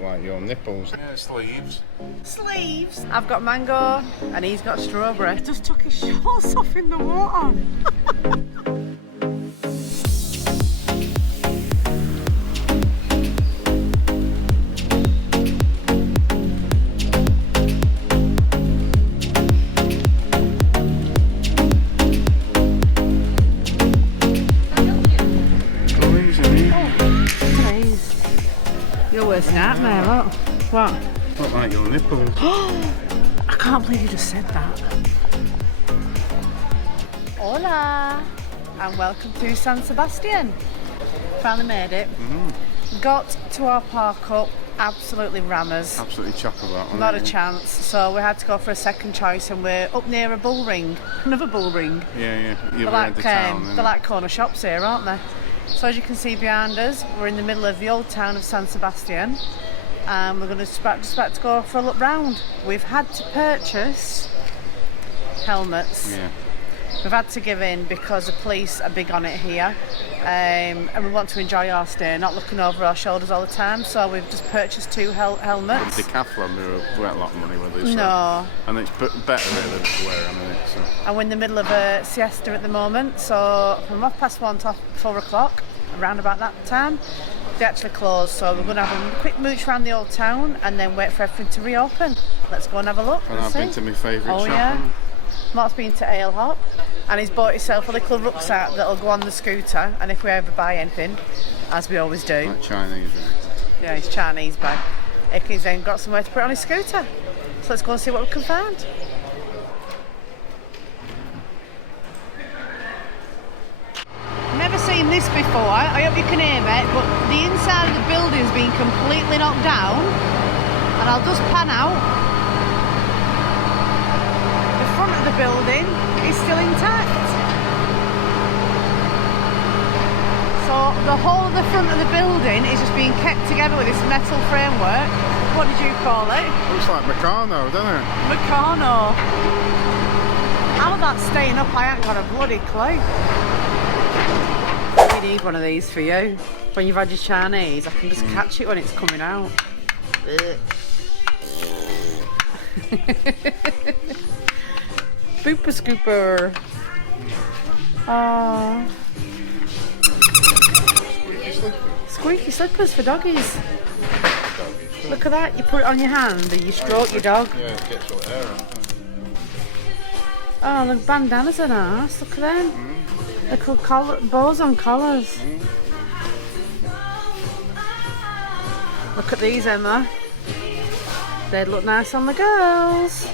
Like your nipples. Yeah, sleeves. Sleeves? I've got mango and he's got strawberry. He just took his shorts off in the water. Your worst nightmare, look. What? Look like your nipples. I can't believe you just said that. Hola! And welcome to San Sebastian. Finally made it. Got to our park up, absolutely rammers. Absolutely chock-a-block. Not a chance. So we had to go for a second choice and we're up near a bull ring. Another bull ring. Yeah. They're like corner shops here, aren't they? So as you can see behind us, we're in the middle of the old town of San Sebastian and we're just about to go for a look round. We've had to purchase helmets. Yeah. We've had to give in because the police are big on it here and we want to enjoy our stay, not looking over our shoulders all the time, so we've just purchased two helmets. The Decathlon, we were a lot of money with these. No. And it's better really to wear them, isn't it? So. And we're in the middle of a siesta at the moment, so from 1:30 to 4 o'clock, around about that time, they actually close, so we're going to have a quick mooch around the old town and then wait for everything to reopen. Let's go and have a look. And I've been to my favourite shop. Yeah. Mark's been to Ale Hop and he's bought himself a little rucksack that'll go on the scooter, and if we ever buy anything, as we always do. Like Chinese, right? Yeah, he's Chinese bag. He's then got somewhere to put on his scooter. So let's go and see what we can find. Never seen this before. I hope you can hear me, but the inside of the building's been completely knocked down, and I'll just pan out. The front of the building is still intact. So the whole of the front of the building is just being kept together with this metal framework. What did you call it? Looks like Meccano, doesn't it? Meccano. How that's staying up, I ain't got a bloody clue. We need one of these for you. When you've had your Chinese, I can just catch it when it's coming out. Booper scooper. Oh. Squeaky slippers for doggies. Look at that, you put it on your hand and you stroke your dog. Yeah, it gets your hair on. Oh, the bandanas are nice, look at them. They're called bows on collars. Look at these, Emma. They'd look nice on the girls.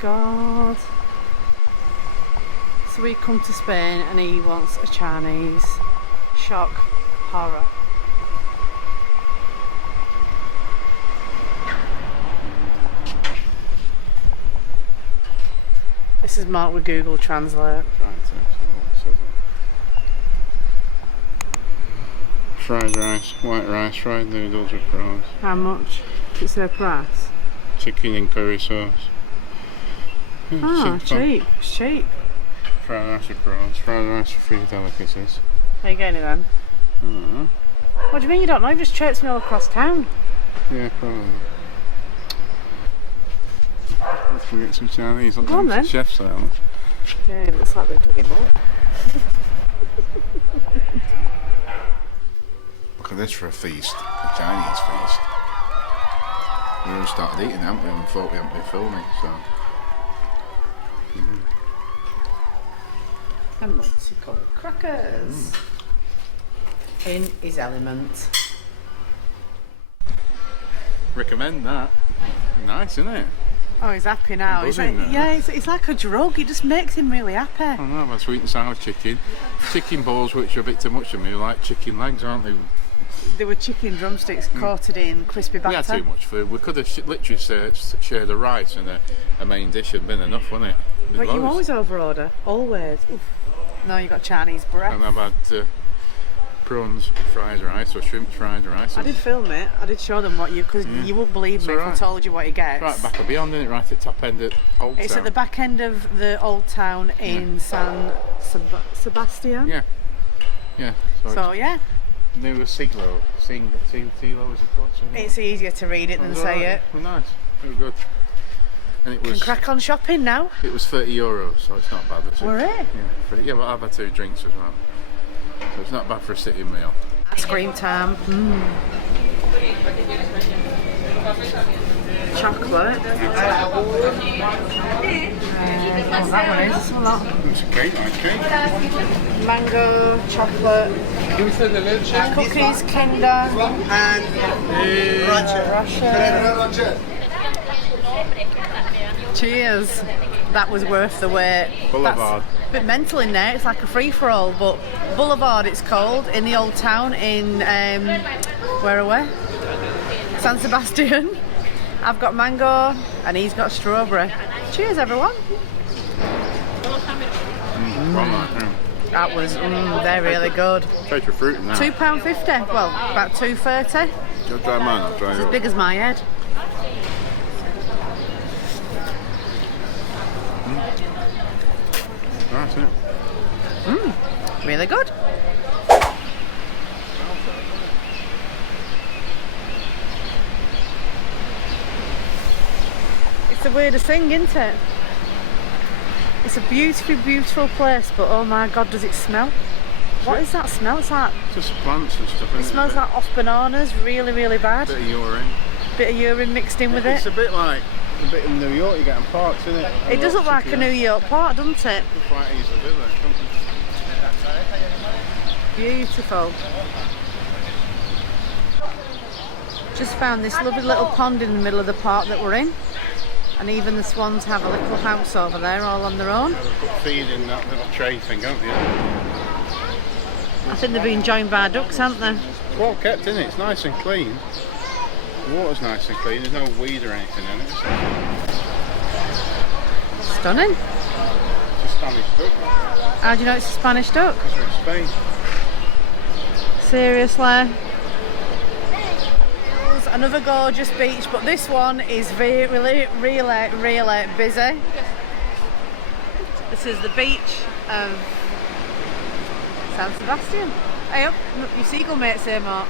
God. So we come to Spain and he wants a Chinese. Shock, horror. This is marked with Google Translate. Right, so what says it? Fried rice, white rice, fried noodles with prawns. How much? It's their price. Chicken in curry sauce. Yeah, Ah, cheap. It's cheap. Fried rice with prawns, fried rice with 3 delicacies. How you getting it then? What do you mean you don't know? You've just traipsed me all across town. Yeah, probably. Let's go get some Chinese. Go on then. Chef style. Yeah, it looks like they're doing up. Look at this for a feast, a Chinese feast. We all started eating, haven't we? And thought we hadn't been filming, so. And multicolored crackers. In his element. Recommend that. Nice, isn't it? Oh, he's happy now. He's like, now. yeah, it's like a drug. It just makes him really happy. I know, my sweet and sour chicken. Chicken balls, which are a bit too much for me, like chicken legs, aren't they? They were chicken drumsticks coated in crispy batter. We had too much food. We could have literally shared a rice and a main dish and been enough, wouldn't it? But you always over order. Always. Oof. No, you got Chinese breath. And I've had prawns fried rice or shrimp fried rice. I did film it. I did show them what you, because you wouldn't believe me if I told you what he gets. Right back of beyond, isn't it? Right at the top end of Old Town. It's at the back end of the Old Town in San Sebastian. Yeah. Yeah. So yeah. There was Siglo. Siglo was it called? It's easier to read it than say it. Well, nice. It was good. And it was. Can crack on shopping now. It was €30, so it's not bad. Were it? Yeah, but I've had 2 drinks as well, so it's not bad for a sitting meal. Ice cream time. Chocolate. That one is. It's a lot. It's a cake, ice cream. Mango, chocolate, cookies, Kinder, and Russia. Cheers. That was worth the wait. Boulevard. That's a bit mental in there. It's like a free-for-all, but Boulevard it's called, in the Old Town in, where are we? San Sebastian. I've got mango and he's got strawberry. Cheers everyone. That was, they're really good. Taste your fruit in that. £2.50, well, about £2.30. You'll try mine, I'll try It's yours. as big as my head. Nice, isn't it? Really good. It's the weirdest thing, isn't it? It's a beautiful, beautiful place, but oh my god, does it smell? What is that smell? It's like... Just plants and stuff, isn't It smells like off bananas, really, really bad. Bit of urine. Bit of urine mixed in with It's it. a bit like the bit in New York you get in parks, isn't it? It does look like a New York park, doesn't it? It's quite easy to do that, can't it? Beautiful. Just found this lovely little pond in the middle of the park that we're in. And even the swans have a little house over there all on their own. Yeah, they've got feed in that little tray thing, haven't they? I think they're being joined by ducks, haven't they? It's well kept, isn't it? It's nice and clean. The water's nice and clean, there's no weed or anything in it. Stunning. It's a Spanish duck. How do you know it's a Spanish duck? Because we're in Spain. Seriously. Another gorgeous beach, but this one is really busy. This is the beach of San Sebastian. Hey up, your seagull mates here, Mark.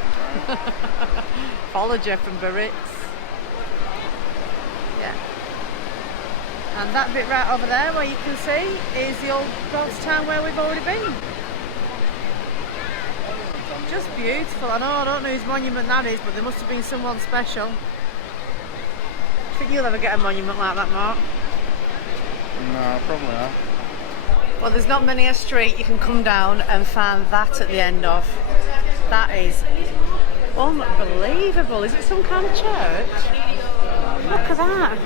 Followed you from Biarritz. Yeah. And that bit right over there where you can see is the old town where we've already been. Just beautiful. I don't know whose monument that is, but there must have been someone special. I think you'll ever get a monument like that, Mark? No, probably not. Well, there's not many a street you can come down and find that at the end of. That is unbelievable. Is it some kind of church? Look at that.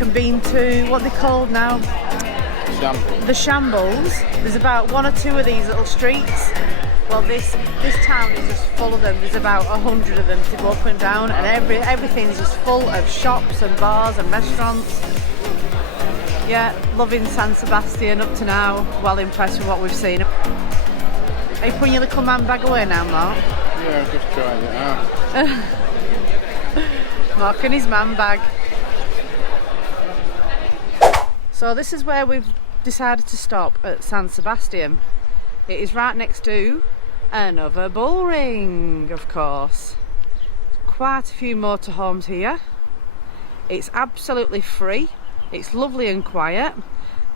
And been to what they're called now, the Shambles. There's about 1 or 2 of these little streets. Well, this town is just full of them. There's about 100 of them to go up and down, and everything's just full of shops and bars and restaurants. Yeah, loving San Sebastian up to now. Well impressed with what we've seen. Are you putting your little man bag away now, Mark? Yeah, I've just tried it out. Mark and his man bag. So this is where we've decided to stop at San Sebastian. It is right next to another bull ring, of course. Quite a few motorhomes here. It's absolutely free. It's lovely and quiet.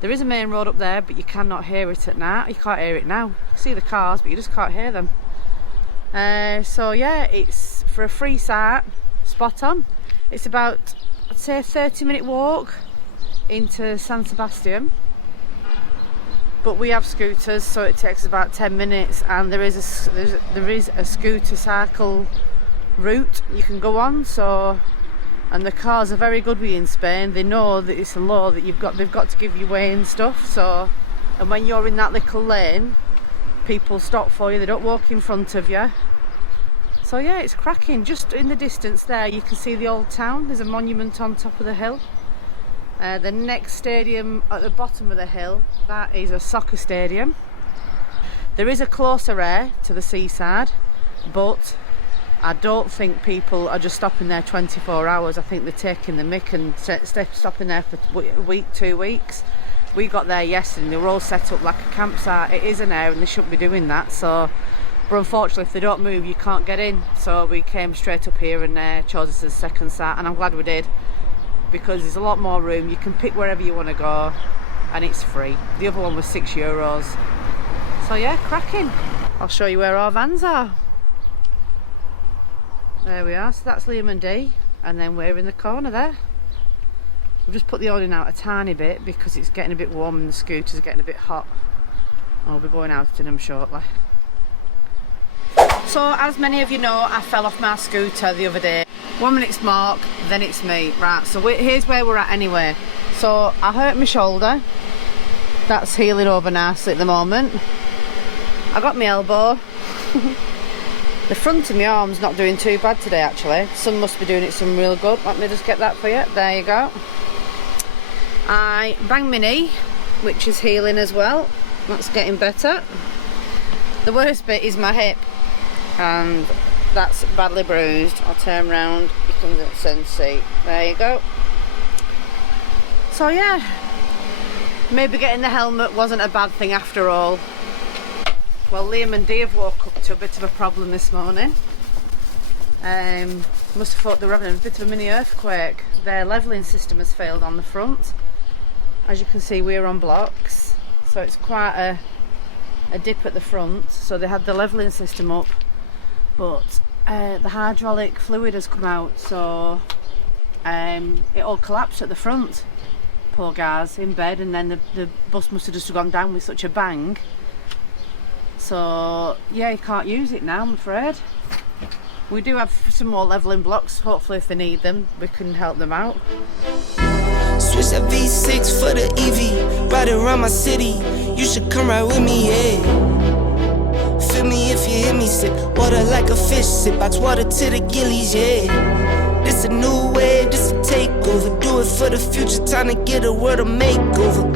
There is a main road up there, but you cannot hear it at night. You can't hear it now. You see the cars, but you just can't hear them. So yeah, it's for a free site, spot on. It's about, I'd say, a 30-minute walk into San Sebastian, but we have scooters, so it takes about 10 minutes, and there is a scooter cycle route you can go on, so and the cars are very good with you in Spain. They know that it's a law that they've got to give you way and stuff. So, and when you're in that little lane, people stop for you, they don't walk in front of you. So yeah, it's cracking. Just in the distance there you can see the old town. There's a monument on top of the hill. The next stadium at the bottom of the hill, that is a soccer stadium. There is a closer air to the seaside, but I don't think people are just stopping there 24 hours. I think they're taking the mick and stopping there for a week, 2 weeks. We got there yesterday and they were all set up like a campsite. It is an air and they shouldn't be doing that. So, but unfortunately if they don't move you can't get in. So we came straight up here and chose us as second site, and I'm glad we did, because there's a lot more room. You can pick wherever you want to go and it's free. The other one was €6. So yeah, cracking. I'll show you where our vans are. There we are. So that's Liam and Dee, and then we're in the corner there. We've just put the awning out a tiny bit because it's getting a bit warm and the scooters are getting a bit hot. I'll be going out in them shortly. So as many of you know, I fell off my scooter the other day. 1 minute's Mark, then it's me. Right, so here's where we're at anyway. So I hurt my shoulder. That's healing over nicely at the moment. I got my elbow. The front of my arm's not doing too bad today actually. Sun must be doing it some real good. Let me just get that for you. There you go. I banged my knee, which is healing as well. That's getting better. The worst bit is my hip, and that's badly bruised. I'll turn round, you can see. There you go. So yeah, maybe getting the helmet wasn't a bad thing after all. Well, Liam and Dee have woke up to a bit of a problem this morning. Must have thought they were having a bit of a mini earthquake. Their levelling system has failed on the front. As you can see, we're on blocks, so it's quite a dip at the front. So they had the levelling system up, but the hydraulic fluid has come out, so it all collapsed at the front. Poor guys in bed, and then the bus must have just gone down with such a bang. So yeah, you can't use it now, I'm afraid. We do have some more levelling blocks. Hopefully if they need them, we can help them out. Switch that V6 for the EV, ride it around my city. You should come right with me, yeah. Feel me if you hear me sip water like a fish, sip box water to the gillies, yeah. This a new wave, this a takeover. Do it for the future, time to get a world a makeover.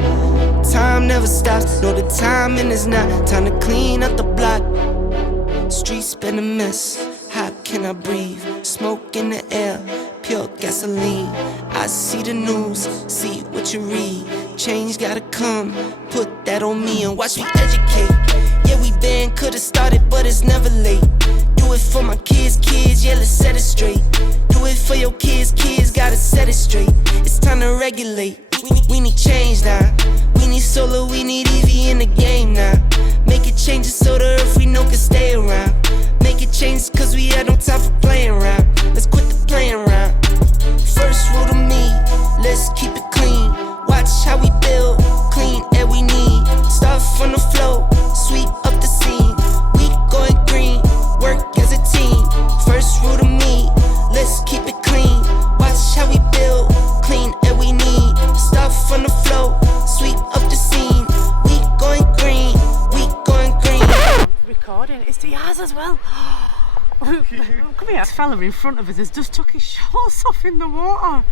Time never stops, no the timing is not. Time to clean up the block. Streets been a mess, how can I breathe? Smoke in the air, pure gasoline. I see the news, see what you read. Change gotta come, put that on me and watch me educate. Yeah, we been, could've started, but it's never late. Do it for my kids, yeah, let's set it straight. Do it for your kids, gotta set it straight. It's time to regulate. We need change now. We need solar, we need EV in the game now. Make it changes so the earth we know can stay around. Make it change cause we had no time for playing around. Let's quit the playing around. First rule to me, let's keep it clean. Watch how we build, clean air we need. Start from the flow, sweep up the scene. We going green, work as a team. First rule to me, let's keep it clean. Watch how we build, clean air we need. Start from the flow, sweep up the scene. We going green, we going green. Recording, it's the yours as well. Come here. This fella in front of us has just took his shorts off in the water.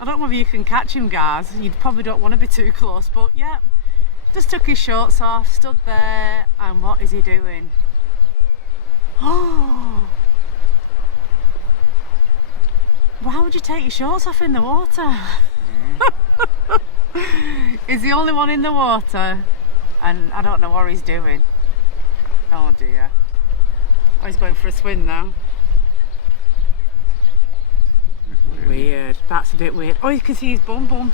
I don't know whether you can catch him, guys. You probably don't want to be too close, but yeah, just took his shorts off, stood there, and what is he doing? Oh, why would you take your shorts off in the water? He's the only one in the water, and I don't know what he's doing. Oh dear. Oh, he's going for a swim now. Weird. That's a bit weird. Oh, you can see his bum bum.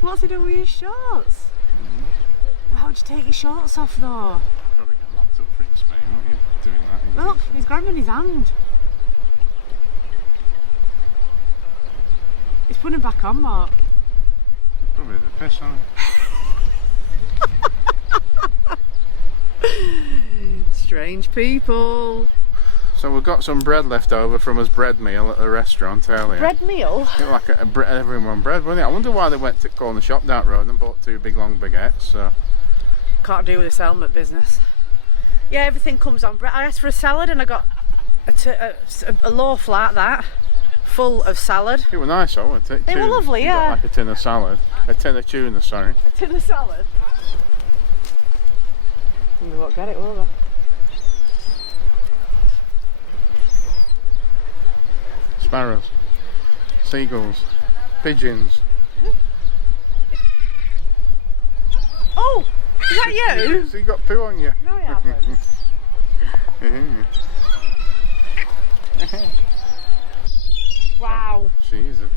What's he doing with his shorts? Why would you take your shorts off though? Probably get locked up for it in Spain, aren't you? Doing that. Look, he's grabbing his hand. He's putting him back on, Mark. Probably the piss on him. Strange people. So we've got some bread left over from his bread meal at the restaurant earlier. Bread meal? It like everyone bread, wasn't it? I wonder why they went to corner shop down the road and bought 2 big long baguettes. So Can't do with this helmet business. Yeah, everything comes on bread. I asked for a salad and I got a loaf like that, full of salad. it was nice, though, wasn't it? They were lovely, You yeah. got like a tin of salad, a tin of tuna, sorry. A tin of salad. We won't get it, will we? Sparrows, seagulls, pigeons. Oh, is that you? So you got poo on you. No, I haven't. Wow. Jesus.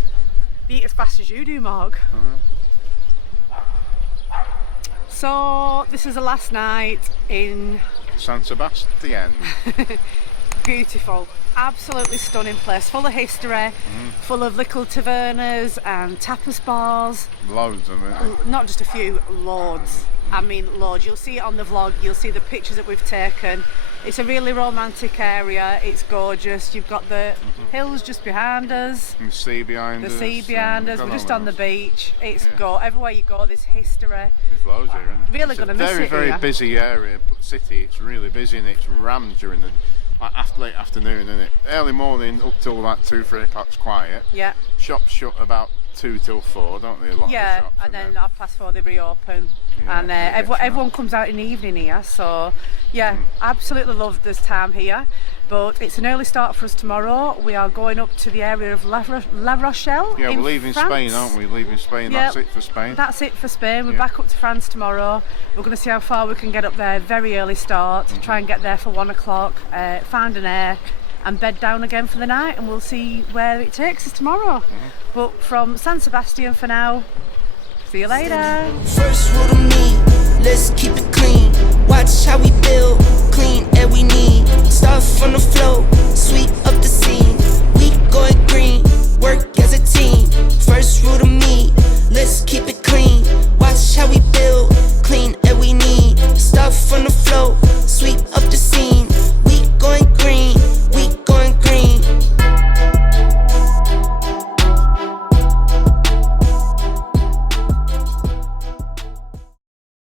You eat as fast as you do, Mark. So, this is the last night in San Sebastian. beautiful, absolutely stunning place, full of history, full of little tavernas and tapas bars. Loads of it. Not just a few, loads. I mean loads. You'll see it on the vlog, you'll see the pictures that we've taken. It's a really romantic area, it's gorgeous. You've got the hills just behind us, And the sea behind us. the sea behind us, God we're just knows. on the beach. It's Yeah. everywhere you go there's history. There's loads here, isn't there? Really It's gonna a miss very, it very here. busy area, city. It's really busy and it's rammed during the late afternoon, isn't it? Early morning up till about 2-3 o'clock's quiet. Yeah, Shops shut about 2 till 4, don't they? A lot of the yeah, shops, and then 4:30 they reopen. Yeah, And they get everyone comes out in the evening here, so yeah, absolutely love this time here. But it's an early start for us tomorrow. We are going up to the area of La Rochelle. Yeah, in we're leaving France. Spain, aren't we? Leaving Spain, Yeah, that's it for Spain. That's it for Spain. We're Yeah. back up to France tomorrow. We're going to see how far we can get up there. Very early start. Try and get there for 1 o'clock. Find an air and bed down again for the night, and we'll see where it takes us tomorrow. But from San Sebastian for now. See you later. First rule to me, let's keep it clean. Watch how we build, clean air we need. Start from the flow,